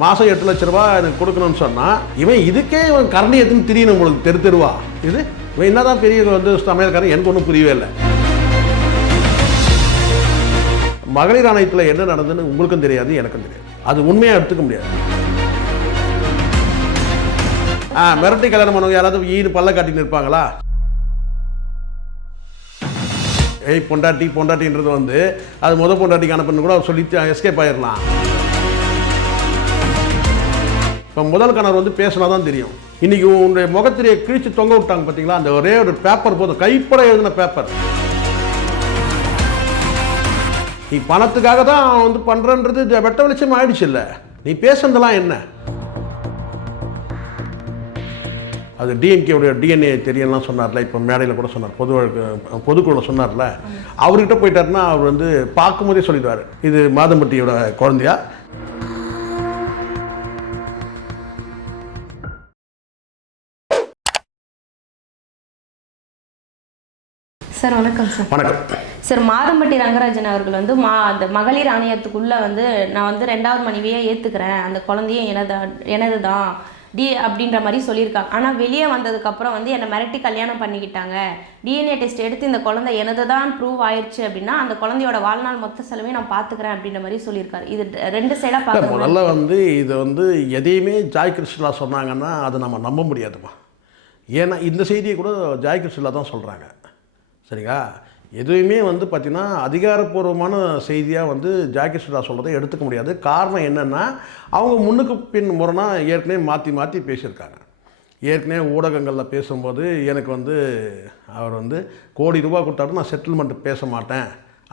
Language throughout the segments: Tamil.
மாதம் எட்டு லட்ச ரூபா எனக்கு கொடுக்கணும்னு சொன்னால் இவன் இதுக்கே இவன் கரண்டி திரியணும் உங்களுக்கு தெரு தெருவா. இது இவன் என்னதான் பெரிய வந்து சமையல்காரன் எனக்கு ஒன்றும் புரியவே இல்லை. மகளிர் ஆணையத்தில் என்ன நடந்ததுன்னு உங்களுக்கும் தெரியாது எனக்கும் தெரியாது. அது உண்மையாக எடுத்துக்க முடியாது. ஆ மிரட்டி கல்யாணம் பண்ணவங்க யாராவது ஈடு பல்ல காட்டின்னு இருப்பாங்களா? ஏய் பொண்டாட்டி பொண்டாட்டின்றது வந்து அது முத பொண்டாட்டிக்கு அனுப்புன்னு கூட சொல்லி எஸ்கேப் ஆயிடலாம் இப்போ முதல் கணவர் வந்து பேசினா தான் தெரியும். இன்னைக்கு உன்னுடைய முகத்திலேயே கிழிச்சு தொங்க விட்டாங்க பார்த்தீங்களா அந்த ஒரே ஒரு பேப்பர் போதும். கைப்பட எழுதின பேப்பர் நீ பணத்துக்காக தான் அவன் வந்து பண்ணுறன்றது வெட்ட வெளிச்சம் ஆயிடுச்சு இல்லை. நீ பேசுனதெல்லாம் என்ன? அது டிஎன்கேவுடைய டிஎன்ஏ தெரியலாம் சொன்னார்ல இப்போ மேடையில் கூட சொன்னார். பொது வழக்கு- சொன்னார்ல. அவர்கிட்ட போயிட்டாருன்னா அவர் வந்து பார்க்கும்போதே சொல்லிடுவார். இது மாதம்பட்டியோட குழந்தையா? சார் வணக்கம் சார். வணக்கம். சார் மாதம்பட்டி ரங்கராஜன் அவர்கள் வந்து மா அந்த மகளிர் ஆணையத்துக்குள்ள வந்து நான் வந்து ரெண்டாவது மனைவியை ஏத்துக்கிறேன். அந்த குழந்தையும் எனது எனது தான் டி அப்படின்ற மாதிரி சொல்லியிருக்காங்க ஆனால் வெளியே வந்ததுக்கப்புறம் வந்து என்னை மிரட்டி கல்யாணம் பண்ணிக்கிட்டாங்க. டிஎன்ஏ டெஸ்ட் எடுத்து இந்த குழந்தை எனது தான் ப்ரூவ் ஆயிடுச்சு அப்படின்னா அந்த குழந்தையோட வாழ்நாள் மொத்த செலவையும் நான் பார்த்துக்கிறேன் அப்படின்ற மாதிரி சொல்லியிருக்காரு. இது ரெண்டு சைடாக பார்க்கணும் முதல்ல வந்து இது வந்து எதையுமே ஜாய் கிருஷ்ணா சொன்னாங்கன்னா அதை நம்ம நம்ப முடியாதுமா. ஏன்னா இந்த செய்தியை கூட ஜாய் கிருஷ்ணா தான் சொல்கிறாங்க சரிங்களா எதுவுமே வந்து பார்த்திங்கன்னா அதிகாரப்பூர்வமான செய்தியாக வந்து ஜாய் கிருஷ்ணா சொல்கிறத எடுத்துக்க முடியாது. காரணம் என்னென்னா அவங்க முன்னுக்கு பின் முறைனா ஏற்கனவே மாற்றி மாற்றி பேசியிருக்காங்க. ஏற்கனவே ஊடகங்களில் பேசும்போது எனக்கு வந்து அவர் வந்து கோடி ரூபா கொடுத்தாலும் நான் செட்டில்மெண்ட் பேச மாட்டேன்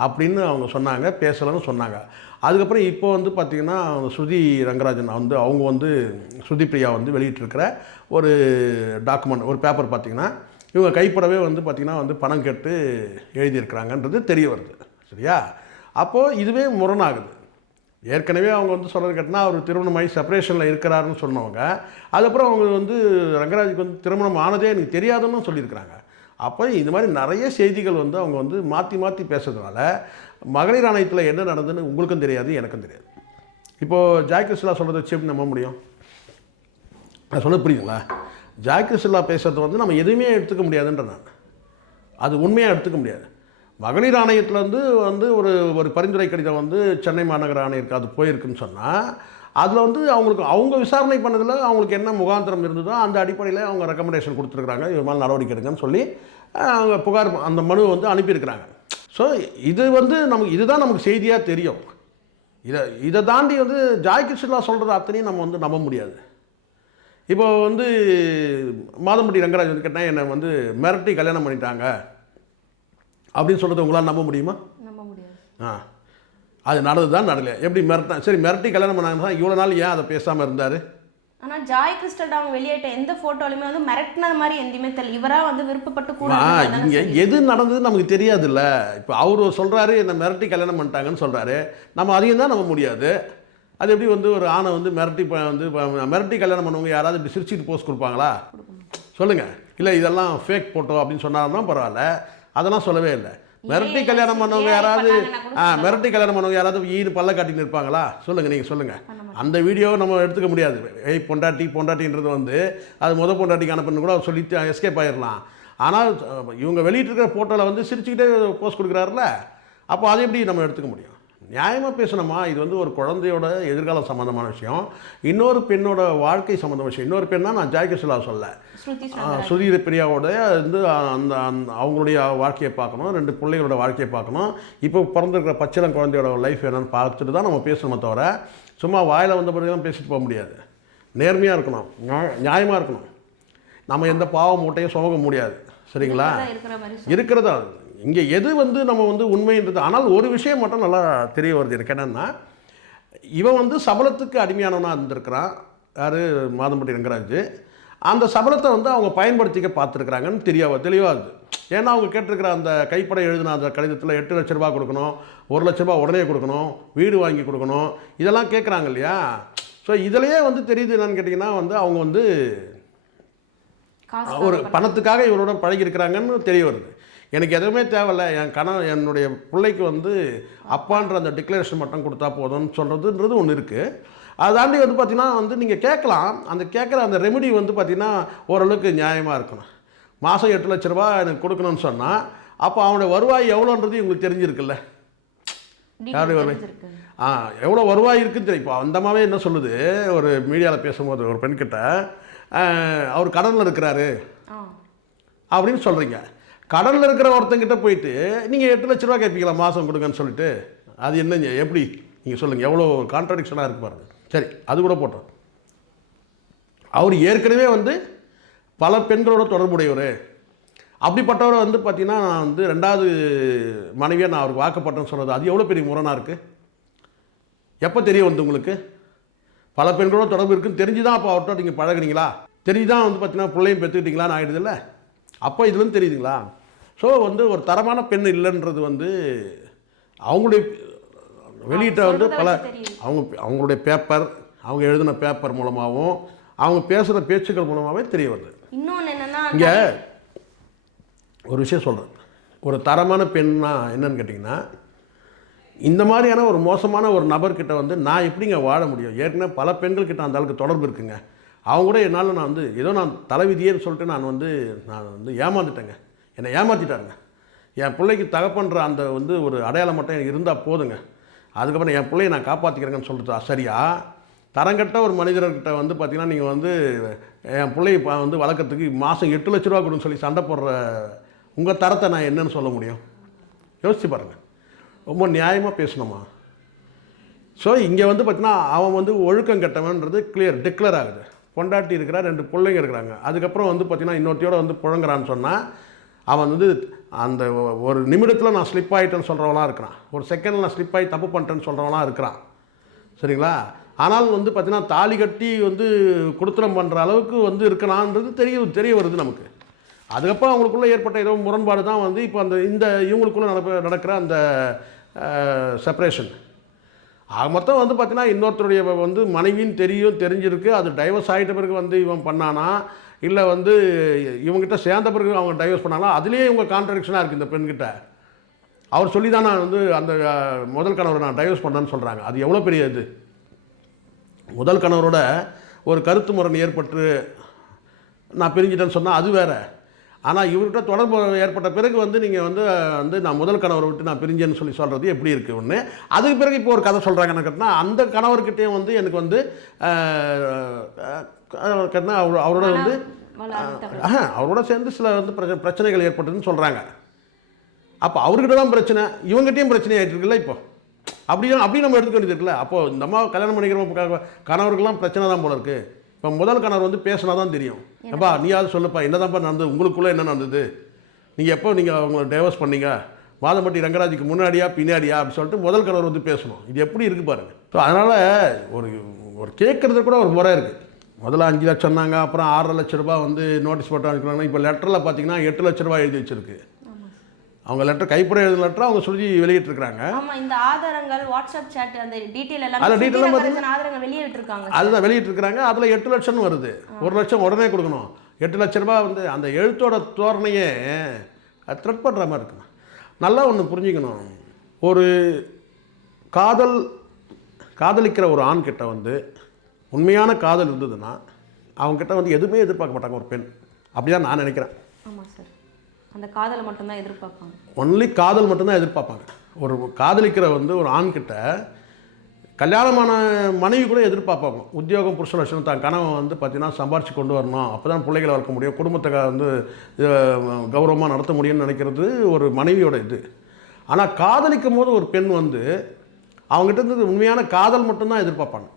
அப்படின்னு அவங்க சொன்னாங்க பேசலைன்னு சொன்னாங்க. அதுக்கப்புறம் இப்போ வந்து பார்த்திங்கன்னா ஸ்ருதி ரங்கராஜன் வந்து அவங்க வந்து ஸ்ருதி பிரியா வந்து வெளியிட்டிருக்கிற ஒரு டாக்குமெண்ட் ஒரு பேப்பர் பார்த்திங்கன்னா இவங்க கைப்படவே வந்து பார்த்திங்கன்னா வந்து பணம் கேட்டு எழுதியிருக்கிறாங்கன்றது தெரிய வருது சரியா? அப்போது இதுவே முரணாகுது. ஏற்கனவே அவங்க வந்து சொல்கிறது கேட்டினா அவர் திருமணமாகி செப்பரேஷனில் இருக்கிறாருன்னு சொன்னவங்க. அதுக்கப்புறம் அவங்க வந்து ரங்கராஜுக்கு வந்து திருமணம் ஆனதே எனக்கு தெரியாதுன்னு சொல்லியிருக்கிறாங்க. அப்போ இது மாதிரி நிறைய செய்திகள் வந்து அவங்க வந்து மாற்றி மாற்றி பேசுறதுனால மகளிர் ஆணையத்தில் என்ன நடந்ததுன்னு உங்களுக்கும் தெரியாது எனக்கும் தெரியாது. இப்போது ஜாய் கிருஷ்ணா சொல்கிறத வச்சு எப்படி நம்ப முடியும்? நான் சொல்ல புரியுங்களா ஜாய் பேசுகிறது பேசுறது வந்து நம்ம எதுவுமே எடுத்துக்க முடியாதுன்ற நான். அது உண்மையாக எடுத்துக்க முடியாது. மகளிர் ஆணையத்திலேருந்து வந்து ஒரு ஒரு பரிந்துரை கடிதம் வந்து சென்னை மாநகர ஆணையருக்கு அது போயிருக்குன்னு சொன்னால் அதில் வந்து அவங்களுக்கு அவங்க விசாரணை பண்ணதில் அவங்களுக்கு என்ன முகாந்திரம் இருந்ததோ அந்த அடிப்படையில் அவங்க ரெக்கமெண்டேஷன் கொடுத்துருக்குறாங்க. இது மாதிரி நடவடிக்கை எடுங்கன்னு சொல்லி அவங்க புகார் அந்த மனு வந்து அனுப்பியிருக்கிறாங்க. ஸோ இது வந்து நமக்கு இதுதான் நமக்கு செய்தியாக தெரியும். இதை இதை தாண்டி வந்து ஜாய் கிருஷ்ணா சொல்கிறது அத்தனையும் நம்ம வந்து நம்ப முடியாது. இப்போ வந்து மாதம்பட்டி ரங்கராஜ் வந்து கேட்டால் என்னை வந்து மிரட்டி கல்யாணம் பண்ணிட்டாங்க. அப்படின்னு சொல்கிறத உங்களால் நம்ப முடியுமா? நம்ப முடியாது. ஆ. அது நடந்து தான் நடக்கல. எப்படி மிரட்டா சரி மிரட்டி கல்யாணம் பண்ணாங்கன்னா இவ்வளோ நாள் ஏன் அதை பேசாமல் இருந்தார்? ஆனா ஜாய் கிறிஸ்டல் அவங்க வெளியிட்ட எந்த போட்டோலையுமே வந்து மிரட்டினது மாதிரி எதுவுமே தெரியல. இவரா வந்து விருப்பப்பட்டு கூட இங்கே. எது நடந்தது நமக்கு தெரியாதுல்ல. இப்போ அவர் சொல்கிறாரு என்னை மிரட்டி கல்யாணம் பண்ணிட்டாங்கன்னு சொல்கிறாரு நம்ம அதையும் தான் நம்ப முடியாது. அது எப்படி வந்து ஒரு ஆணை வந்து மிரட்டி வந்து மிரட்டி கல்யாணம் பண்ணவங்க யாராவது இப்படி சிரிச்சிட்டு போஸ்ட் கொடுப்பாங்களா? சொல்லுங்கள் இல்லை இதெல்லாம் ஃபேக் போட்டோ அப்படின்னு சொன்னாருன்னா பரவாயில்ல. அதெல்லாம் சொல்லவே இல்லை. மிரட்டி கல்யாணம் பண்ணவங்க யாராவது ஆ மிரட்டி கல்யாணம் பண்ணவங்க யாராவது ஈடு பல்ல காட்டின்னு இருப்பாங்களா? சொல்லுங்கள் நீங்கள் சொல்லுங்கள் அந்த வீடியோவை நம்ம எடுத்துக்க முடியாது. ஏய் பொண்டாட்டி பொண்டாட்டின்றது வந்து அது முத பொண்டாட்டிக்கு அனுப்புன்னு கூட சொல்லி எஸ்கேப் ஆயிடலாம் ஆனால் இவங்க வெளியிட்டிருக்கிற ஃபோட்டோவில் வந்து சிரிச்சுக்கிட்டே போஸ்ட் கொடுக்குறாருல. அப்போ அதை எப்படி நம்ம எடுத்துக்க முடியும்? நியாயமாக பேசணுமா? இது வந்து ஒரு குழந்தையோட எதிர்காலம் சம்மந்தமான விஷயம். இன்னொரு பெண்ணோட வாழ்க்கை சம்மந்தமான விஷயம். இன்னொரு பெண்ணா நான் ஜாய்கிருஷ்ணா சொல்ல ஸ்ருதி சுதீர பிரியாவோட வந்து அந்த அந்த அவங்களுடைய வாழ்க்கையை பார்க்கணும். ரெண்டு பிள்ளைகளோட வாழ்க்கையை பார்க்கணும். இப்போ பிறந்திருக்கிற பச்சிளம் குழந்தையோட லைஃப் என்னன்னு பார்த்துட்டு தான் நம்ம பேசணுமே தவிர சும்மா வாயில் வந்த பிறகுலாம் பேசிட்டு போக முடியாது. நேர்மையாக இருக்கணும். நியாயமாக இருக்கணும். நம்ம எந்த பாவ மூட்டையும் சுமக்க முடியாது. சரிங்களா? இருக்கிறதா இங்கே எது வந்து நம்ம வந்து உண்மைன்றது ஆனால் ஒரு விஷயம் மட்டும் நல்லா தெரிய வருது. எனக்கு என்னென்னா இவன் வந்து சபலத்துக்கு அடிமையானவனாக இருந்திருக்கிறான். யார்? மாதம்பட்டி ரங்கராஜ். அந்த சபலத்தை வந்து அவங்க பயன்படுத்திக்க பார்த்துருக்குறாங்கன்னு தெரிய தெளிவாகுது ஏன்னா அவங்க கேட்டிருக்கிற அந்த கைப்பட எழுதின அந்த கடிதத்தில் எட்டு லட்ச ரூபா கொடுக்கணும் ஒரு லட்ச ரூபா உடனே கொடுக்கணும் வீடு வாங்கி கொடுக்கணும் இதெல்லாம் கேட்குறாங்க இல்லையா? ஸோ இதிலேயே வந்து தெரியுது என்னன்னு கேட்டிங்கன்னா வந்து அவங்க வந்து ஒரு பணத்துக்காக இவரோட பழகி இருக்கிறாங்கன்னு தெரிய வருது. எனக்கு எதுவுமே தேவையில்ல. என் கணவன் என்னுடைய பிள்ளைக்கு வந்து அப்பான்ற அந்த டிக்ளரேஷன் மட்டும் கொடுத்தா போதும்னு சொல்கிறதுன்றது ஒன்று இருக்குது அதை தாண்டி வந்து பார்த்திங்கன்னா வந்து நீங்கள் கேட்கலாம். அந்த கேட்குற அந்த ரெமெடி வந்து பார்த்திங்கன்னா ஓரளவுக்கு நியாயமாக இருக்கணும். மாதம் எட்டு லட்ச ரூபா எனக்கு கொடுக்கணும்னு சொன்னால் அப்போ அவனுடைய வருவாய் எவ்வளோன்றது உங்களுக்கு தெரிஞ்சிருக்குல்ல. யாரு வருவாய்? ஆ எவ்வளோ வருவாய் இருக்குன்னு தெரியும். இப்போ அந்த அம்மாவே என்ன சொல்லுது? ஒரு மீடியாவில் பேசும்போது ஒரு பெண்கிட்ட அவர் கடனில் இருக்கிறாரு. அப்படின்னு சொல்கிறீங்க கடனில் இருக்கிற ஒருத்தங்கிட்ட போயிட்டு நீங்கள் எட்டு லட்ச ரூபா கேட்பீங்களா மாதம் கொடுங்கன்னு சொல்லிட்டு? அது என்னங்க எப்படி? நீங்கள் சொல்லுங்கள் எவ்வளோ கான்ட்ராடிக்ஷனாக இருக்கு பாருங்க. சரி அது கூட போட்டோம். அவர் ஏற்கனவே வந்து பல பெண்களோட தொடர்புடையவர். அப்படிப்பட்டவரை வந்து பார்த்திங்கன்னா நான் வந்து ரெண்டாவது மனைவியாக நான் அவருக்கு வாக்கப்பட்டேன்னு சொல்கிறது அது எவ்வளோ பெரிய முரணாக இருக்குது எப்போ தெரிய வந்து உங்களுக்கு? பல பெண்களோட தொடர்பு இருக்குன்னு தெரிஞ்சு தான் அப்போ அவர்கிட்ட நீங்கள் பழகுறீங்களா தெரிஞ்சு தான் வந்து பார்த்தீங்கன்னா பிள்ளையும் பெற்றுக்கிட்டீங்களான்னு ஆகிடுதுல்ல அப்போ இதுலேருந்து தெரியுதுங்களா? ஸோ வந்து ஒரு தரமான பெண் இல்லைன்றது வந்து அவங்களுடைய வெளியிட்ட வந்து பல. அவங்க அவங்களுடைய பேப்பர் அவங்க எழுதின பேப்பர் மூலமாகவும் அவங்க பேசுகிற பேச்சுக்கள் மூலமாகவே தெரிய வருது. இங்கே ஒரு விஷயம் சொல்கிறேன் ஒரு தரமான பெண்ணா என்னன்னு கேட்டிங்கன்னா இந்த மாதிரியான ஒரு மோசமான ஒரு நபர்கிட்ட வந்து நான் எப்படிங்க வாழ முடியும்? ஏற்கனவே பல பெண்கள்கிட்ட அந்த அளவுக்கு தொடர்பு இருக்குங்க. அவங்க கூட என்னால் நான் வந்து ஏதோ நான் தலைவிதியேன்னு சொல்லிட்டு நான் வந்து நான் வந்து ஏமாந்துட்டேங்க. என்னை ஏமாற்றிட்டாருங்க என் பிள்ளைக்கு தகப்பன்ற அந்த வந்து ஒரு அடையாளம் மட்டும் எனக்கு இருந்தால் போதுங்க. அதுக்கப்புறம் என் பிள்ளையை நான் காப்பாற்றிக்கிறேங்கன்னு சொல்லிட்டு சரியா? தரங்கட்ட ஒரு மனிதர்கிட்ட வந்து பார்த்திங்கன்னா நீங்கள் வந்து என் பிள்ளையை வந்து வளர்க்குறதுக்கு மாதம் எட்டு லட்ச ரூபா கொடுன்னு சொல்லி சண்டை போடுற உங்கள் தரத்தை நான் என்னன்னு சொல்ல முடியும்? யோசிச்சு பாருங்கள் ரொம்ப நியாயமாக பேசணுமா? ஸோ இங்கே வந்து பார்த்தீங்கன்னா அவன் வந்து ஒழுக்கம் கெட்டவன்றது கிளியர் டிக்ளேர் ஆகுது. பொண்டாட்டி இருக்கிறா ரெண்டு பிள்ளைங்க இருக்கிறாங்க. அதுக்கப்புறம் வந்து பார்த்திங்கன்னா இன்னொருத்தையோட வந்து புழங்குறான்னு சொன்னால் அவன் வந்து அந்த ஒ- ஒரு நிமிடத்தில் நான் ஸ்லிப் ஆகிட்டேன்னு சொல்கிறவங்களாம் இருக்கிறான். ஒரு செகண்டில் நான் ஸ்லிப் ஆகி தப்பு பண்ணிட்டேன்னு சொல்கிறவங்களாம் இருக்கிறான். சரிங்களா? ஆனால் வந்து பார்த்தீங்கன்னா தாலி கட்டி வந்து குடுத்தனம் பண்ணுற அளவுக்கு வந்து இருக்கலான்றது தெரிய தெரிய வருது நமக்கு. அதுக்கப்புறம் அவங்களுக்குள்ளே ஏற்பட்ட ஏதோ முரண்பாடு தான் வந்து இப்போ அந்த இந்த இவங்களுக்குள்ளே நடப்ப நடக்கிற அந்த செப்பரேஷன் ஆக மொத்தம் வந்து பார்த்தீங்கன்னா இன்னொருத்தருடைய வந்து மனைவின்னு தெரியும் தெரிஞ்சிருக்கு. அது டைவர்ஸ் ஆகிட்ட பிறகு வந்து இவன் பண்ணானா? இல்லை வந்து இவங்ககிட்ட சேர்ந்த பிறகு அவங்க டைவர்ஸ் பண்ணாங்களா? அதுலேயே இவங்க கான்ட்ரடிக்ஷனாக இருக்குது இந்த பெண்கிட்ட. அவர் சொல்லி தான் நான் வந்து அந்த முதல் கணவரை நான் டைவர்ஸ் பண்ணேன்னு சொல்கிறாங்க அது எவ்வளோ பெரிய இது? முதல் கணவரோட ஒரு கருத்து முரண் ஏற்பட்டு நான் பிரிஞ்சிட்டேன்னு சொன்னால் அது வேறு. ஆனால் இவர்கிட்ட தொடர்பு ஏற்பட்ட பிறகு வந்து நீங்கள் வந்து வந்து நான் முதல் கணவரை விட்டு நான் பிரிஞ்சேன்னு சொல்லி சொல்கிறது எப்படி இருக்குது ஒன்று அதுக்கு பிறகு இப்போ ஒரு கதை சொல்கிறாங்கன்னு கேட்டால் அந்த கணவர்கிட்டையும் வந்து எனக்கு வந்து கேட்டா அவர் அவரோட வந்து அவரோட சேர்ந்து சில வந்து பிரச்ச- பிரச்சனைகள் ஏற்பட்டதுன்னு சொல்கிறாங்க அப்போ அவர்கிட்ட தான் பிரச்சனை இவங்ககிட்டயும் பிரச்சனை ஆகிட்டு இருக்குல்ல இப்போ? அப்படியும் அப்படி நம்ம எடுத்துக்க வேண்டியது இருக்குல்ல? அப்போ இந்த அம்மா கல்யாணம் பண்ணிக்கிறவங்க கணவருக்கெல்லாம் பிரச்சனை தான் போல இருக்கு. இப்போ முதல் கணவர் வந்து பேசினா தான் தெரியும். அப்பா நீயாவது சொல்லுப்பா என்னதான்ப்பா நடந்தது? உங்களுக்குள்ளே என்ன நடந்தது? நீங்கள் எப்போ நீங்கள் அவங்கள டைவர்ஸ் பண்ணீங்க? வாதம்பட்டி ரங்கராஜுக்கு முன்னாடியா பின்னாடியா? அப்படின்னு சொல்லிட்டு முதல் கணவர் வந்து பேசணும். இது எப்படி இருக்கு பாருங்க. ஸோ அதனால் ஒரு ஒரு கேட்குறது கூட ஒரு முறை இருக்குது முதல்ல அஞ்சு லட்சம் சொன்னாங்க அப்புறம் ஆறரை லட்ச ரூபாய் வந்து நோட்டீஸ் போட்டு அனுப்புறாங்க இப்போ லெட்டரில் பார்த்தீங்கன்னா எட்டு லட்ச ரூபாய் எழுதி வச்சிருக்கு. அவங்க லெட்டர் கைப்பட எழுதின லெட்டர் அவங்க சொல்லி வெளியிட்டிருக்கிறாங்க. ஆமா இந்த ஆதாரங்கள் வாட்ஸ்அப் chat அந்த டீடைல் எல்லாம் அதுல சுத்திரமரசன் ஆதாரங்கள் வெளியிட்டு இருக்காங்க அதுதான் வெளியிட்டிருக்கிறாங்க. அதில் எட்டு லட்சம்னு வருது. ஒரு லட்சம் உடனே கொடுக்கணும். எட்டு லட்ச ரூபாய் வந்து அந்த எழுத்தோட தோரணையே த்ரெட் பண்ணுற மாதிரி இருக்குண்ணா. நல்லா ஒன்று புரிஞ்சுக்கணும். ஒரு காதல் காதலிக்கிற ஒரு ஆண் கிட்ட வந்து உண்மையான காதல் இருந்ததுன்னா அவங்ககிட்ட வந்து எதுவுமே எதிர்பார்க்க மாட்டாங்க ஒரு பெண். அப்படிதான் நான் நினைக்கிறேன். ஆமா சார் அந்த காதலை மட்டும்தான் எதிர்பார்ப்பாங்க. ஒன்லி காதல் மட்டும்தான் எதிர்பார்ப்பாங்க. ஒரு காதலிக்கிற வந்து ஒரு ஆண்கிட்ட கல்யாணமான மனைவி கூட எதிர்பார்ப்பாங்க. உத்தியோகம் புருஷ லட்சணம் தான். கணவன் வந்து பார்த்தீங்கன்னா சம்பாரிச்சு கொண்டு வரணும். அப்போ தான் பிள்ளைகளை வளர்க்க முடியும். குடும்பத்தை வந்து கௌரவமாக நடத்த முடியும்னு நினைக்கிறது ஒரு மனைவியோட இது. ஆனால் காதலிக்கும் போது ஒரு பெண் வந்து அவங்ககிட்ட இருந்து உண்மையான காதல் மட்டும்தான் எதிர்பார்ப்பாங்க.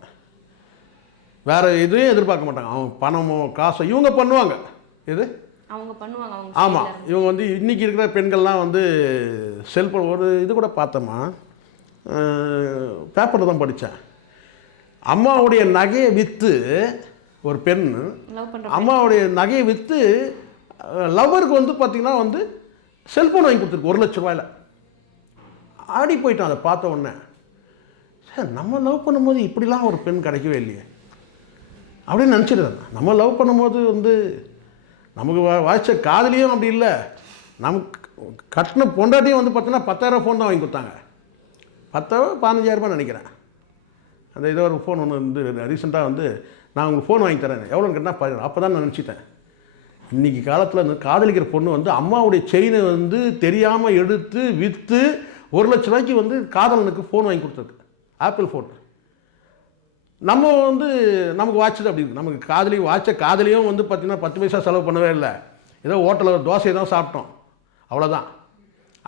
வேறு எதுவும் எதிர்பார்க்க மாட்டாங்க. அவங்க பணமோ காசோ இவங்க பண்ணுவாங்க. இது அவங்க பண்ணுவாங்க அவங்க ஆமாம் இவங்க வந்து இன்றைக்கி இருக்கிற பெண்கள்லாம் வந்து செல்ஃபோன் ஒரு இது கூட பார்த்தோமா பேப்பரில் தான் படித்தேன். அம்மாவுடைய நகையை விற்று ஒரு பெண் அம்மாவுடைய நகையை விற்று லவ்வருக்கு வந்து பார்த்திங்கன்னா வந்து செல்ஃபோன் வாங்கி கொடுத்துருக்கு ஒரு லட்ச ரூபாயில். ஆடி போயிட்டான் அதை பார்த்த உடனே. சார் நம்ம லவ் பண்ணும்போது இப்படிலாம் ஒரு பெண் கிடைக்கவே இல்லையே. அப்படின்னு நினச்சிருந்தேன் நம்ம லவ் பண்ணும்போது வந்து நமக்கு வா- வாய்ச்ச காதலியும் அப்படி இல்லை. நமக்கு கட்டின பொண்டாட்டியும் வந்து பார்த்தோன்னா பத்தாயிரம் ஃபோன் தான் வாங்கி கொடுத்தாங்க. பத்தாயிரம் பதினஞ்சாயிரரூபா நினைக்கிறேன். அந்த ஏதோ ஒரு ஃபோன் ஒன்று வந்து ரீசெண்டாக வந்து நான் உங்களுக்கு ஃபோன் வாங்கி தரேன் எவ்வளோன்னு கேட்டால் அப்போ தான் நான் நினச்சிட்டேன். இன்றைக்கி காலத்தில் வந்து காதலிக்கிற பொண்ணு வந்து அம்மாவுடைய செயினை வந்து தெரியாமல் எடுத்து விற்று ஒரு லட்ச ரூபாய்க்கு வந்து காதலனுக்கு ஃபோன் வாங்கி கொடுத்துருக்கு ஆப்பிள் ஃபோன் நம்ம வந்து நமக்கு வாட்சது அப்படி இருக்கு. நமக்கு காதலி வாட்ச காதலியும் வந்து பார்த்திங்கன்னா பத்து பைசா செலவு பண்ணவே இல்லை. ஏதோ ஹோட்டலில் தோசையை தான் சாப்பிட்டோம். அவ்வளோதான்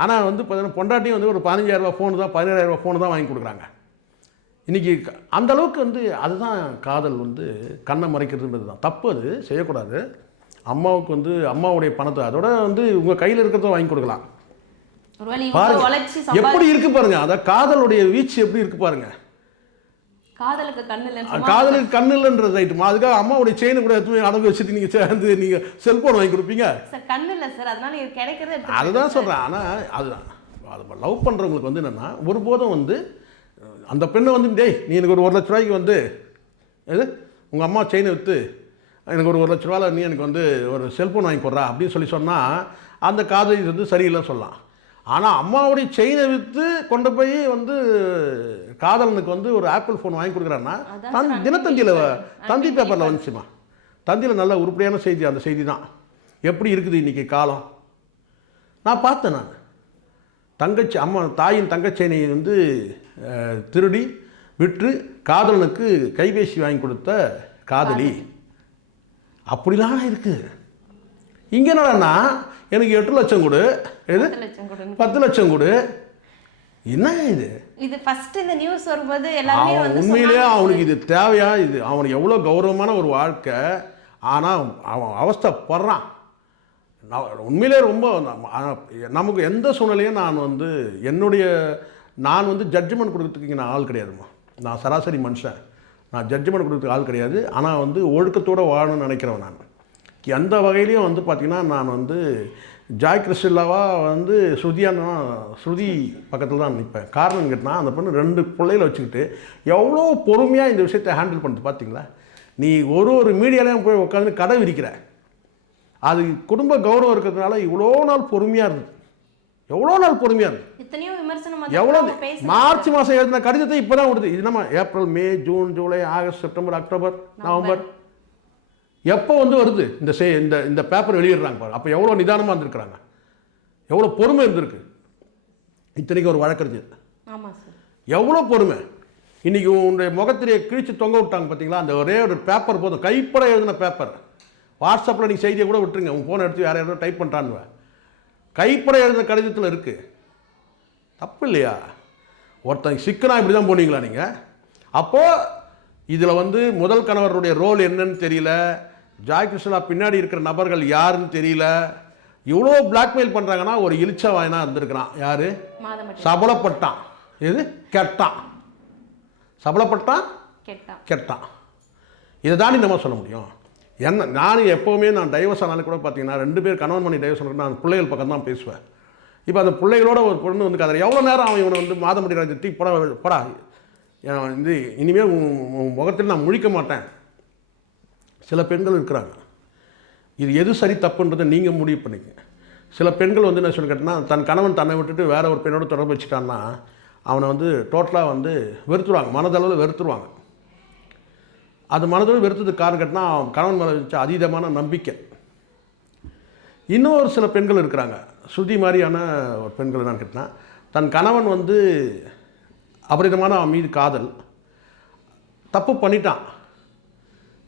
ஆனால் வந்து பார்த்தீங்கன்னா பொண்டாட்டியும் வந்து ஒரு பதினஞ்சாயிரரூபா ஃபோனு தான் பதினேழாயிரரூபா ஃபோனு தான் வாங்கி கொடுக்குறாங்க. இன்றைக்கி அந்த அளவுக்கு வந்து அதுதான் காதல் வந்து கண்ணை மறைக்கிறதுன்றது தான். தப்பு அது செய்யக்கூடாது. அம்மாவுக்கு வந்து அம்மாவுடைய பணத்தை அதோட வந்து உங்கள் கையில் இருக்கிறத வாங்கி கொடுக்கலாம். எப்படி இருக்கு பாருங்க. அத காதலுடைய வீச்சு எப்படி இருக்கு பாருங்க. காதலுக்கு கண்ணு இல்லைன்றது ரைட்டுமா அதுக்காக அம்மாவுடைய செயினை கூட எடுத்து அடகு வச்சுட்டு நீங்கள் சேர்ந்து நீங்கள் செல்ஃபோன் வாங்கி கொடுப்பீங்க? சார் கண்ணு இல்லை சார். அதனால கிடைக்கிறத அதுதான் சொல்கிறேன் ஆனால் அதுதான். அது லவ் பண்ணுறவங்களுக்கு வந்து என்னென்னா ஒருபோதும் வந்து அந்த பெண்ணை வந்து டேய் நீ எனக்கு ஒரு ஒரு லட்ச ரூபாய்க்கு வந்து எது? உங்கள் அம்மா செயினை விற்று எனக்கு ஒரு ஒரு லட்ச ரூபாயில் நீ எனக்கு வந்து ஒரு செல்ஃபோன் வாங்கி கொடுறா அப்படின்னு சொல்லி சொன்னால் அந்த காதலி வந்து சரியில்லைன்னு சொல்லலாம். ஆனால் அம்மாவுடைய செயினை விற்று கொண்டு போய் வந்து காதலனுக்கு வந்து ஒரு ஆப்பிள் ஃபோன் வாங்கி கொடுக்குறான்னா தன் தினத்தந்தியில் தந்தி பேப்பரில் வந்துச்சுமா? தந்தியில் நல்ல உருப்படியான செய்தி அந்த செய்தி தான். எப்படி இருக்குது இன்றைக்கி காலம்? நான் பார்த்தேன் நான். தங்கச்சி அம்மா தாயின் தங்கச்சேனை வந்து திருடி விற்று காதலனுக்கு கைபேசி வாங்கி கொடுத்த காதலி. அப்படிலாம் இருக்குது இங்கே என்னடான்னா எனக்கு எட்டு லட்சம் கொடு. எது? கொடுங்க பத்து லட்சம் கொடு. என்ன இது? இது ஃபர்ஸ்ட் இந்த நியூஸ் வரும்போது எல்லாருமே அவன் வந்து உண்மையிலேயே. அவனுக்கு இது தேவையா? இது அவனுக்கு எவ்வளோ கௌரவமான ஒரு வாழ்க்கை? ஆனால் அவன் அவஸ்தைப்படுறான். நான் உண்மையிலே ரொம்ப நமக்கு எந்த சூழ்நிலையும் நான் வந்து என்னுடைய நான் வந்து ஜட்ஜ்மெண்ட் கொடுக்கறதுக்கு நான் ஆள் கிடையாதும்மா. நான் சராசரி மனுஷன். நான் ஜட்ஜ்மெண்ட் கொடுக்கறதுக்கு ஆள் கிடையாது. ஆனால் வந்து ஒழுக்கத்தோடு வாழணும்னு நினைக்கிறவன் நான். எந்த வகையிலையும் வந்து பார்த்திங்கன்னா நான் வந்து ஜாய் கிறிஸ்டில்லாவா வந்து ஸ்ருதியானா ஸ்ருதி பக்கத்தில் தான் நிற்பேன் காரணம் கேட்டால் அந்த பொண்ணு ரெண்டு பிள்ளைகளை வச்சுக்கிட்டு எவ்வளோ பொறுமையாக இந்த விஷயத்தை ஹேண்டில் பண்ணுது பார்த்தீங்களா நீ ஒரு ஒரு மீடியாலையும் போய் உட்காந்து கடை விரிக்கிற. அது குடும்ப கௌரவம் இருக்கிறதுனால இவ்வளோ நாள் பொறுமையாக இருந்தது. எவ்வளோ நாள் பொறுமையாக இருந்தது. வந்து எவ்வளோ. மார்ச் மாதம் எழுதின கடிதத்தை இப்போ தான் விடுது. இது நம்ம April May June July August September October November. எப்போ வந்து வருது? இந்த சே இந்த இந்த பேப்பர் வெளியிடுறாங்க பாருங்க அப்போ எவ்வளோ நிதானமாக இருந்திருக்கிறாங்க. எவ்வளோ பொறுமை இருந்திருக்கு. இத்தனைக்கு ஒரு வழக்கறிஞர். எவ்வளோ பொறுமை. இன்னைக்கு உன்னுடைய முகத்திலேயே கிழிச்சு தொங்க விட்டாங்க பார்த்தீங்களா அந்த ஒரே ஒரு பேப்பர் போதும். கைப்பட எழுதின பேப்பர் வாட்ஸ்அப்பில் நீங்கள் செய்தியை கூட விட்டுருங்க. உங்கள் ஃபோனை எடுத்து யார் யாரோ டைப் பண்ணுறான்னு கைப்பட எழுதின கடிதத்தில் இருக்குது தப்பு இல்லையா? ஒருத்தன் சிக்கனா இப்படி தான் போனீங்களா நீங்கள் அப்போது இதில் வந்து முதல் கணவருடைய ரோல் என்னன்னு தெரியல. ஜாய் கிருஷ்ணா பின்னாடி இருக்கிற நபர்கள் யாருன்னு தெரியல. இவ்வளோ பிளாக்மெயில் பண்ணுறாங்கன்னா ஒரு இழிச்ச வாயனா இருந்திருக்கிறான். யார்? சபலப்பட்டான். எது? கெட்டான். சபலப்பட்டான்? கேட்டான். இதை தாண்டி நம்ம சொல்ல முடியும். என்ன நான் எப்போவுமே நான் டைவர்ஸ் ஆனாலும் கூட பார்த்தீங்கன்னா ரெண்டு பேர் கணவன் மணி டைவர்ஸ் ஆனாலும் நான் பிள்ளைகள் பக்கம் தான் பேசுவேன். இப்போ அந்த பிள்ளைகளோட ஒரு பொண்ணு வந்து கதை எவ்வளோ நேரம் அவன் இவனை வந்து மாதமடி ராஜா தீ படா படா. வந்து இனிமேல் முகத்தில் நான் முழிக்க மாட்டேன். சில பெண்கள் இருக்கிறாங்க. இது எது சரி தப்புன்றதை நீங்கள் முடிவு பண்ணிக்கங்க சில பெண்கள் வந்து என்ன சொல்லி கேட்டோன்னா தன் கணவன் தன்னை விட்டுட்டு வேற ஒரு பெண்ணோட தொடர்பு வச்சுட்டான்னா அவனை வந்து டோட்டலாக வந்து வெறுத்துருவாங்க. மனதளவில் வெறுத்துருவாங்க. அது மனதளவில் வெறுத்ததுக்கு காரணம் கேட்டினா அவன் கணவன் மேலே வச்ச அதீதமான நம்பிக்கை. இன்னும் ஒரு சில பெண்கள் இருக்கிறாங்க. ஸ்ருதி மாதிரியான ஒரு பெண்கள் என்னன்னு கேட்டினா தன் கணவன் வந்து அபரிதமான அவன் மீது காதல் தப்பு பண்ணிட்டான்.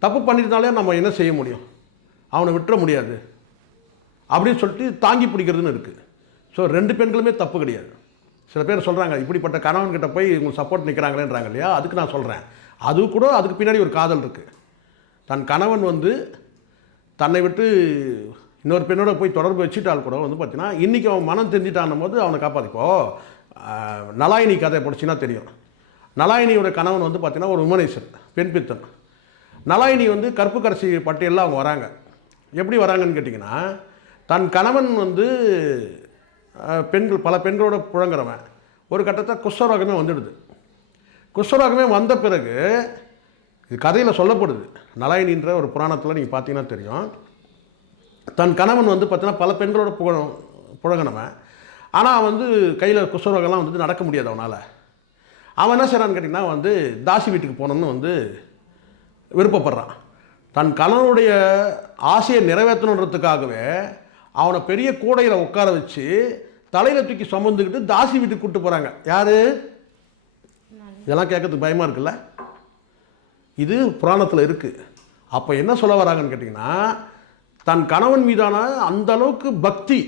தப்பு பண்ணியிருந்தாலே நம்ம என்ன செய்ய முடியும்? அவனை விட்டுற முடியாது. அப்படின்னு சொல்லிட்டு தாங்கி பிடிக்கிறதுன்னு இருக்குது ஸோ ரெண்டு பெண்களுமே தப்பு கிடையாது. சில பேர் சொல்கிறாங்க இப்படிப்பட்ட கணவன்கிட்ட போய் உங்களுக்கு சப்போர்ட் நிற்கிறாங்களேன்றாங்க இல்லையா? அதுக்கு நான் சொல்கிறேன் அது கூட அதுக்கு பின்னாடி ஒரு காதல் இருக்குது தன் கணவன் வந்து தன்னை விட்டு இன்னொரு பெண்ணோட போய் தொடர்பு வச்சுட்டால் கூட வந்து பார்த்தீங்கன்னா இன்றைக்கி அவன் மனம் தெரிஞ்சிட்டான் போது அவனை காப்பாற்றிப்போ நலாயினி கதை படிச்சுன்னா தெரியும். நலாயினியோட கணவன் வந்து பார்த்தீங்கன்னா ஒரு உமனேசன் பெண் பித்தன். நலாயினி வந்து கருப்பு கரசி பட்டியலில் அவங்க வராங்க. எப்படி வராங்கன்னு கேட்டிங்கன்னா தன் கணவன் வந்து பெண்கள் பல பெண்களோட புழங்குறவன். ஒரு கட்டத்தை குஷ்டரோகமே வந்துடுது. குஷ்டரோகமே வந்த பிறகு இது கதையில் சொல்லப்படுது. நலாயினின்ற ஒரு புராணத்தில் நீங்கள் பார்த்தீங்கன்னா தெரியும். தன் கணவன் வந்து பார்த்தீங்கன்னா பல பெண்களோட புக புழங்கினவன். ஆனால் வந்து கையில் குஷ்டரோகம்லாம் வந்து நடக்க முடியாது அவனால். அவன் என்ன செய்கிறான்னு கேட்டிங்கன்னா வந்து தாசி வீட்டுக்கு போனோன்னு வந்து விருப்பப்படுறான். தன் கணவனுடைய ஆசையை நிறைவேற்றணுன்றதுக்காகவே அவனை பெரிய கூடையில் உட்கார வச்சு தலையில் தூக்கி சுமந்துக்கிட்டு தாசி வீட்டுக்கு கூப்பிட்டு போகிறாங்க யார்? இதெல்லாம் கேட்கறதுக்கு பயமாக இருக்குல்ல? இது புராணத்தில் இருக்குது அப்போ என்ன சொல்ல வராங்கன்னு கேட்டிங்கன்னா தன் கணவன் மீதான அந்த அளவுக்கு பக்தி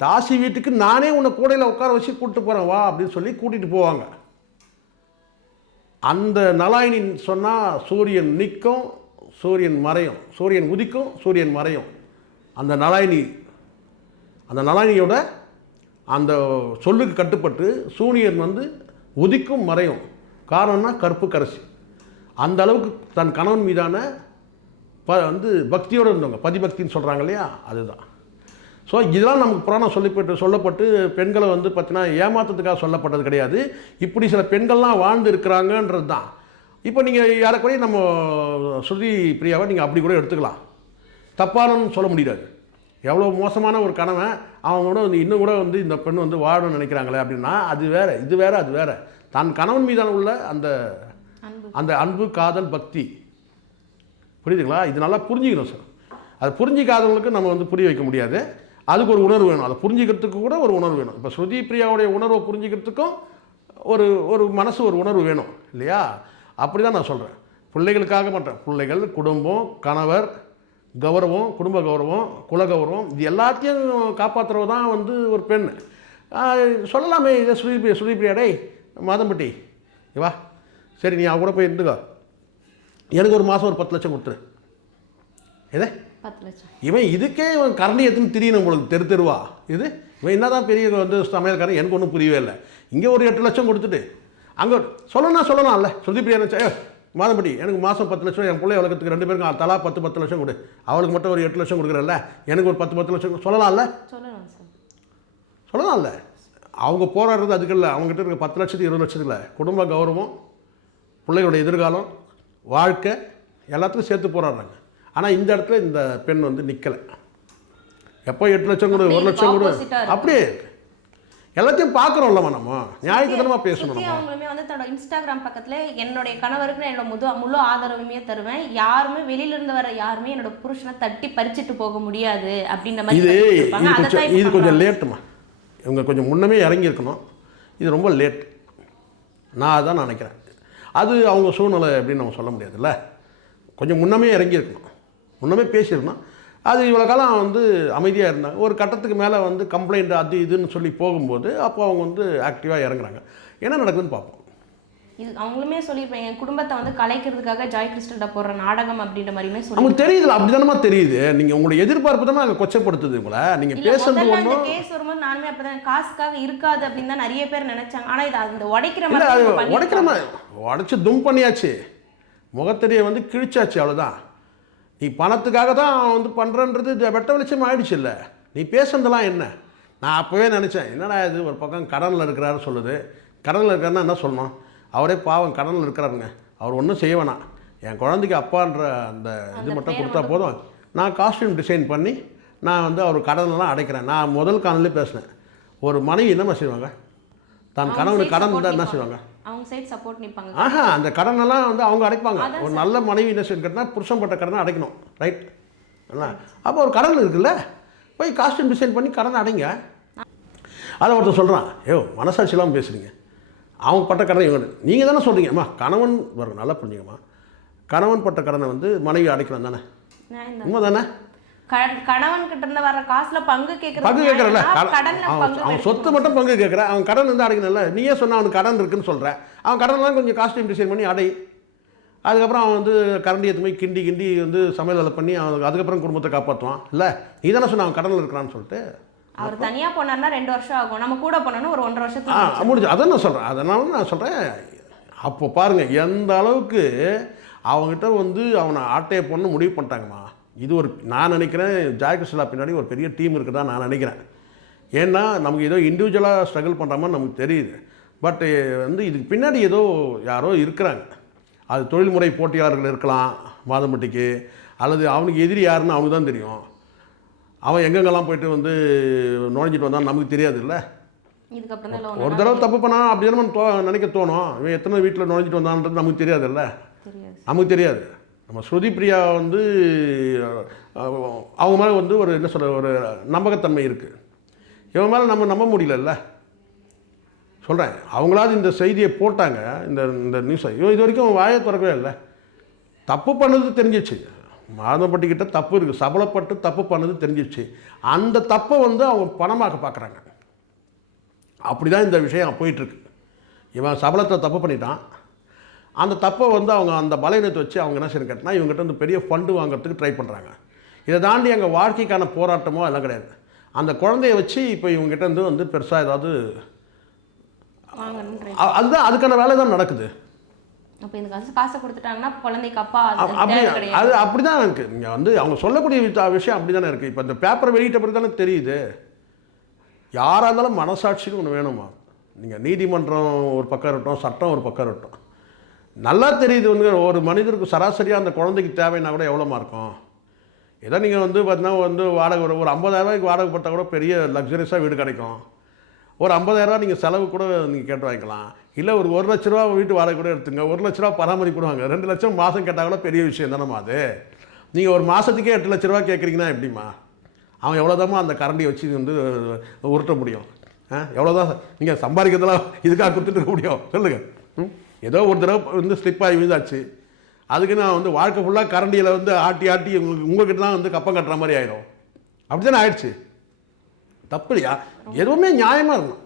தாசி வீட்டுக்கு நானே உன்னை கூடையில் உட்கார வச்சு கூப்பிட்டு போகிறேன் வா அப்படின்னு சொல்லி கூட்டிகிட்டு போவாங்க. அந்த நலாயினின் சொன்னால் சூரியன் நிற்கும் சூரியன் மறையும். சூரியன் உதிக்கும் சூரியன் மறையும். அந்த நலாயினி அந்த நலாயினியோட அந்த சொல்லுக்கு கட்டுப்பட்டு சூரியன் வந்து உதிக்கும் மறையும். காரணம்னா கற்பு கரசி அந்த அளவுக்கு தன் கணவன் மீதான ப வந்து பக்தியோடு இருந்தவங்க பதிபக்தின்னு சொல்கிறாங்க இல்லையா? அதுதான். ஸோ இதெல்லாம் நமக்கு புராணம் சொல்லப்பட்டு சொல்லப்பட்டு பெண்களை வந்து பார்த்தீங்கன்னா ஏமாத்தத்துக்காக சொல்லப்பட்டது கிடையாது. இப்படி சில பெண்கள்லாம் வாழ்ந்து இருக்கிறாங்கன்றது தான். இப்போ நீங்கள் யாரைக்குறைய நம்ம ஸ்ருதி பிரியாவை நீங்கள் அப்படி கூட எடுத்துக்கலாம். தப்பானன்னு சொல்ல முடியாது. எவ்வளோ மோசமான ஒரு கணவன் அவங்க கூட வந்து இன்னும் கூட வந்து இந்த பெண் வந்து வாழணும்னு நினைக்கிறாங்களே அப்படின்னா அது வேற இது வேற அது வேற. தன் கணவன் மீதான உள்ள அந்த அந்த அன்பு காதல் பக்தி. புரியுதுங்களா? இது நல்லா புரிஞ்சுக்கணும் சார். அது புரிஞ்சிக்காதவங்களுக்கு நம்ம வந்து புரிய வைக்க முடியாது. அதுக்கு ஒரு உணர்வு வேணும். அதை புரிஞ்சுக்கிறதுக்கு கூட ஒரு உணர்வு வேணும். இப்போ ஸ்ருதி பிரியாவுடைய உணர்வை புரிஞ்சுக்கிறதுக்கும் ஒரு ஒரு மனசு ஒரு உணர்வு வேணும். இல்லையா? அப்படி தான் நான் சொல்கிறேன் பிள்ளைகளுக்காக மாட்டேன். பிள்ளைகள் குடும்பம் கணவர் கௌரவம் குடும்ப கௌரவம் குல கௌரவம் இது எல்லாத்தையும் காப்பாற்றுறவு தான் வந்து ஒரு பெண். சொல்லலாமே இதை ஸ்ருதி ஸ்ருதி பிரியாடே மாதம்பட்டி வா. சரி நீ அவன் கூட போய் இருந்துக்கோ. எனக்கு ஒரு மாதம் ஒரு பத்து லட்சம் கொடுத்துரு. எதே பத்து லட்சம். இவன் இதுக்கே இவன் கரண்டி எடுத்துன்னு திரியணும் உங்களுக்கு தெரு தெருவா? இது? இவன் என்னதான் பெரிய வந்து சமையல்காரன் எனக்கு ஒன்றும் புரியவே இல்லை. இங்கே ஒரு எட்டு லட்சம் கொடுத்துட்டு அங்கே சொல்லணும்னா சொல்லலாம்ல. சுதீப் பிரியா மாதம்படி எனக்கு மாதம் பத்து லட்சம் என் பிள்ளை வளர்க்கறதுக்கு ரெண்டு பேருக்கும் தலா பத்து பத்து லட்சம் கொடு. அவளுக்கு மட்டும் ஒரு எட்டு லட்சம் கொடுக்குறல்ல எனக்கு ஒரு பத்து பத்து லட்சம். சொல்லலாம்ல? சொல்லலாம்ல. அவங்க போராடுறது அதுக்கு இல்லை. அவங்ககிட்ட இருக்க பத்து லட்சத்துக்கு இருபது லட்சத்துக்கு இல்லை குடும்ப கௌரவம் பிள்ளைகளோட எதிர்காலம் வாழ்க்கை எல்லாத்துக்கும் சேர்த்து போராடுறாங்க. ஆனால் இந்த இடத்துல இந்த பெண் வந்து நிற்கலை எப்போ எட்டு லட்சம் கொடு ஒரு லட்சம் கொடு. அப்படியே. எல்லாத்தையும் பார்க்குறோம்லம்மா நம்ம. நியாயத்துத்தனமாக பேசணும் அவங்களுமே வந்து தன்னோட இன்ஸ்டாகிராம் பக்கத்துல என்னுடைய கணவருக்கு நான் என்னோட முழு முழு ஆதரவுமே தருவேன். யாருமே வெளியில இருந்து வர யாருமே என்னோட புருஷனை தட்டி பறிச்சுட்டு போக முடியாது அப்படின்ற மாதிரி இது கொஞ்சம் இது கொஞ்சம். லேட்டுமா? இவங்க கொஞ்சம் முன்னமே இறங்கியிருக்கணும். இது ரொம்ப லேட். நான் அதான் நினைக்கிறேன். அது அவங்க சூழ்நிலை அப்படின்னு நம்ம சொல்ல முடியாதுல்ல. கொஞ்சம் முன்னமே இறங்கியிருக்கணும். முன்னமே பேசியிருக்கணும் அது இவ்வளோ காலம் வந்து அமைதியாக இருந்தாங்க. ஒரு கட்டத்துக்கு மேலே வந்து கம்ப்ளைண்ட் அது இதுன்னு சொல்லி போகும்போது அப்போ அவங்க வந்து ஆக்டிவாக இறங்குறாங்க. என்ன நடக்குதுன்னு பார்ப்போம். இது அவங்களுமே சொல்லியிருப்பாங்க. என் குடும்பத்தை வந்து கலைக்கிறதுக்காக ஜாய் கிறிஸ்டல்ட போடுற நாடகம் அப்படின்ற மாதிரியுமே சொல்லி நமக்கு தெரியுதுல அப்படி தானமா தெரியுது. நீங்கள் உங்களுடைய எதிர்பார்ப்பு தானே அங்கே கொச்சப்படுத்துது உங்களை. நீங்கள் பேசுறது ஒன்றும் கேஸ் வரும்போது நானுமே அப்பதான் காசுக்காக இருக்காது அப்படின்னு தான் நிறைய பேர் நினைச்சாங்க. ஆனா இது அந்த உடைக்கிற மாதிரி. உடைக்கிற மாதிரி உடச்சி தும் பண்ணியாச்சு. முகத்தடியை வந்து கிழிச்சாச்சு அவ்வளோதான் நீ பணத்துக்காக தான் அவன் வந்து பண்ணுறன்றது வெட்ட வெளிச்சம் ஆயிடுச்சு இல்லை நீ பேசுனதெல்லாம் என்ன? நான் அப்போவே நினச்சேன் என்னடா இது ஒரு பக்கம் கடனில் இருக்கிறாரு சொல்லுது. கடனில் இருக்காருன்னா என்ன சொல்லணும்? அவரே பாவம் கடனில் இருக்கிறாருங்க அவர் ஒன்றும் செய்ய வேணாம். என் குழந்தைக்கு அப்பான்ற அந்த இது மட்டும் கொடுத்தா போதும். நான் காஸ்டியூம் டிசைன் பண்ணி நான் வந்து அவர் கடனெல்லாம் அடைக்கிறேன். நான் முதல் காணலே பேசினேன். ஒரு மனைவி என்னம்மா செய்வாங்க? தான் கணவனுக்கு கடன் இருந்தால் என்ன. செய்வாங்க? அவங்க சைடு சப்போர்ட் நிப்பாங்க. ஆஹா அந்த கடனெல்லாம் வந்து அவங்க அடைப்பாங்க. ஒரு நல்ல மனைவி என்ன செய்யணும் கேட்டால் புருஷன் பட்ட கடனை அடைக்கணும். ரைட் என்ன? அப்போ ஒரு கடன் இருக்குல்ல? போய் காஸ்டியூம் டிசைன் பண்ணி கடனை அடைங்க. அதை ஒருத்தர் சொல்கிறான் ஏ மனசாட்சி இல்லாமல் பேசுறீங்க. அவங்க பட்ட கடனை இவங்க நீங்கள் தானே சொல்கிறீங்க அம்மா கணவன் வரும் நல்லா புரிஞ்சுங்கம்மா கணவன் பட்ட கடனை வந்து மனைவி அடைக்கணும் தானே? உண்மை தானே கணவன் கிட்ட இருந்து வர காசுல பங்கு கேக்குறது பங்கு கேட்குறல அவன் சொத்து மட்டும் பங்கு கேட்குறேன் அவன் கடன் வந்து அடைக்கணும்ல. நீயே சொன்ன அவனுக்கு கடன் இருக்குன்னு சொல்கிறேன் அவன் கடன்லாம் கொஞ்சம் காஸ்டியூம் டிசைன் பண்ணி அடை. அதுக்கப்புறம் அவன் வந்து கரண்டி எடுத்து போய் கிண்டி கிண்டி வந்து சமையல் வேலை பண்ணி அவன் அதுக்கப்புறம் குடும்பத்தை காப்பாற்றுவான் இல்லை நீ தானே சொன்ன அவன் கடனில் இருக்கிறான்னு சொல்லிட்டு. அவர் தனியா போனார்னா ரெண்டு வருஷம் ஆகும். நம்ம கூட போனோம்னா ஒரு ஒன்றரை வருஷத்துக்கு முடிஞ்சு. அதான் நான் சொல்கிறேன் அதனால நான் சொல்கிறேன் அப்போ பாருங்கள் எந்த அளவுக்கு அவங்ககிட்ட வந்து அவனை ஆட்டையை பொண்ணு முடிவு பண்ணிட்டாங்கம்மா. இது ஒரு நான் நினைக்கிறேன் ஜாய்கிருஷ்ணா பின்னாடி ஒரு பெரிய டீம் இருக்குதா நான் நினைக்கிறேன். ஏன்னா நமக்கு ஏதோ இண்டிவிஜுவலாக ஸ்ட்ரகிள் பண்ணுற நமக்கு தெரியுது. பட் வந்து இதுக்கு பின்னாடி ஏதோ யாரோ இருக்கிறாங்க. அது தொழில்முறை போட்டியாளர்கள் இருக்கலாம் மாதம்பட்டிக்கு அல்லது அவனுக்கு எதிரி யாருன்னு அவனுக்கு தான் தெரியும். அவன் எங்கெங்கெல்லாம் போயிட்டு வந்து நுழைஞ்சிட்டு வந்தான்னு நமக்கு தெரியாது இல்லை ஒரு தடவை தப்பு பண்ணா அப்படி தோ நினைக்க தோணும். இவன் எத்தனை வீட்டில் நுழைஞ்சிட்டு வந்தான்றது நமக்கு தெரியாதுல்ல? தெரியாது. நமக்கு தெரியாது. நம்ம ஸ்ருதி பிரியா வந்து அவங்க மேலே வந்து ஒரு என்ன சொல்கிற ஒரு நம்பகத்தன்மை இருக்குது இவன் மேலே நம்ம நம்ப முடியலல்ல. சொல்கிறேன் அவங்களாவது இந்த செய்தியை போட்டாங்க இந்த இந்த நியூஸை இவன் இது வரைக்கும் வாயை திறக்கவே இல்லை. தப்பு பண்ணது தெரிஞ்சிச்சு. மாதப்பட்டிக்கிட்ட தப்பு இருக்குது சபலப்பட்டு தப்பு பண்ணது தெரிஞ்சிச்சு. அந்த தப்பை வந்து அவங்க பணமாக பார்க்குறாங்க அப்படி தான் இந்த விஷயம் போயிட்டுருக்கு இவன் சபலத்தை தப்பு பண்ணிட்டான். அந்த தப்பை வந்து அவங்க அந்த பலவீனத்தை வச்சு அவங்க என்ன செய்யணும் கேட்டினா இவங்ககிட்ட வந்து பெரிய ஃபண்டு வாங்குறதுக்கு ட்ரை பண்ணுறாங்க இதை தாண்டி எங்கள் வாழ்க்கைக்கான போராட்டமோ எல்லாம் கிடையாது. அந்த குழந்தைய வச்சு இப்போ இவங்ககிட்ட இருந்து வந்து பெருசாக ஏதாவது அதுதான் அதுக்கான வேலை தான் நடக்குது. அப்ப இந்த காசு காசை கொடுத்துட்டாங்கன்னா குழந்தைக்கு அப்பா அது அப்- அப்படி அது அப்படி தான் இருக்குது இங்கே வந்து அவங்க சொல்லக்கூடிய விஷ- விஷயம் அப்படி தானே இருக்குது இப்போ இந்த பேப்பரை வெளியிட்ட பிறகு தானே தெரியுது. யாராக இருந்தாலும் மனசாட்சின்னு ஒன்று வேணுமா? நீங்கள் நீதிமன்றம் ஒரு பக்கம் இருக்கட்டும் சட்டம் ஒரு பக்கம் இருக்கட்டும். நல்லா தெரியுது வந்து ஒரு மனிதருக்கு சராசரியாக அந்த குழந்தைக்கு தேவைன்னா கூட எவ்வளோமா இருக்கும் ஏதோ நீங்கள் வந்து பார்த்தீங்கன்னா வந்து வாடகை ஒரு ஒரு ஐம்பதாயிரரூவாய்க்கு வாடகை போட்டால் கூட பெரிய லக்ஸரியஸாக வீடு கிடைக்கும். ஒரு ஐம்பதாயிரரூவா நீங்கள் செலவு கூட நீங்கள் கேட்டு வாங்கிக்கலாம். இல்லை ஒரு ஒரு லட்ச ரூபா வீட்டு வாடகை கூட எடுத்துங்க ஒரு லட்ச ரூபா பராமரிப்புடுவாங்க ரெண்டு லட்சம் மாதம் கேட்டால் கூட பெரிய விஷயம் தானேம்மா அது? நீங்கள் ஒரு மாதத்துக்கே எட்டு லட்ச ரூபா கேட்குறீங்கன்னா எப்படிம்மா? அவன் எவ்வளோதாம்மா அந்த கரண்டியை வச்சு வந்து உருட்ட முடியும்? ஆ எவ்வளோதான் நீங்கள் சம்பாதிக்கிறதெல்லாம் இதுக்காக கொடுத்துட்டு இருக்க முடியும்? சொல்லுங்கள் ம்? ஏதோ ஒரு தடவை வந்து ஸ்லிப் ஆகி விழுந்தாச்சு. அதுக்கு நான் வந்து வாழ்க்கை ஃபுல்லாக கரண்டியில் வந்து ஆட்டி ஆட்டி உங்களுக்கு உங்ககிட்ட தான் வந்து கப்பம் கட்டுற மாதிரி ஆயிடும் அப்படி தானே ஆயிடுச்சு? தப்பு இல்லையா? எதுவுமே நியாயமாக இருக்கணும்.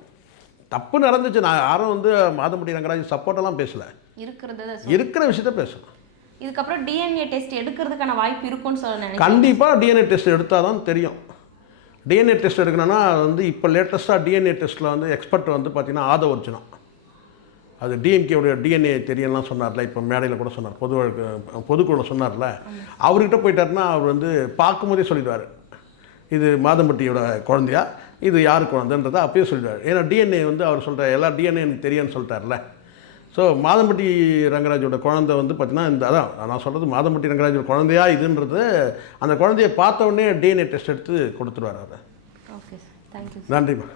தப்பு நடந்துச்சு. நான் யாரும் வந்து மாதம்பட்டி ரங்கராஜ் சப்போர்ட்டெல்லாம் பேசலை. இருக்கிறத இருக்கிற விஷயத்த பேசணும். இதுக்கப்புறம் டிஎன்ஏ டெஸ்ட் எடுக்கிறதுக்கான வாய்ப்பு இருக்கும்னு சொல்ல கண்டிப்பாக டிஎன்ஏ டெஸ்ட் எடுத்தால் தான் தெரியும். டிஎன்ஏ டெஸ்ட் எடுக்கணும்னா அது வந்து இப்போ லேட்டஸ்ட்டாக டிஎன்ஏ டெஸ்ட்டில் வந்து எக்ஸ்பர்ட் வந்து பார்த்தீங்கன்னா ஆத ஒரிஜினா அது டிஎம்கேவுடைய டிஎன்ஏ தெரியலாம் சொன்னார்ல இப்போ மேடையில் கூட சொன்னார். பொது பொதுக்குழுல சொன்னார்ல. அவர்கிட்ட போயிட்டாருன்னா அவர் வந்து பார்க்கும்போதே சொல்லிடுவார். இது மாதம்பட்டியோட குழந்தையா? இது யார் குழந்தைன்றதை அப்பயே சொல்லிடுவார். ஏன்னா டிஎன்ஏ வந்து அவர் சொல்கிற எல்லா டிஎன்ஏ எனக்கு தெரியும்னு சொல்லிட்டார்ல. ஸோ மாதம்பட்டி ரங்கராஜோட குழந்தை வந்து பார்த்தீங்கன்னா இந்த அதான் நான் சொல்கிறது மாதம்பட்டி ரங்கராஜோட குழந்தையா இதுன்றது அந்த குழந்தைய பார்த்த உடனே டிஎன்ஏ டெஸ்ட் எடுத்து கொடுத்துருவார் அவர். ஓகே சார் தேங்க்யூ நன்றிம்மா.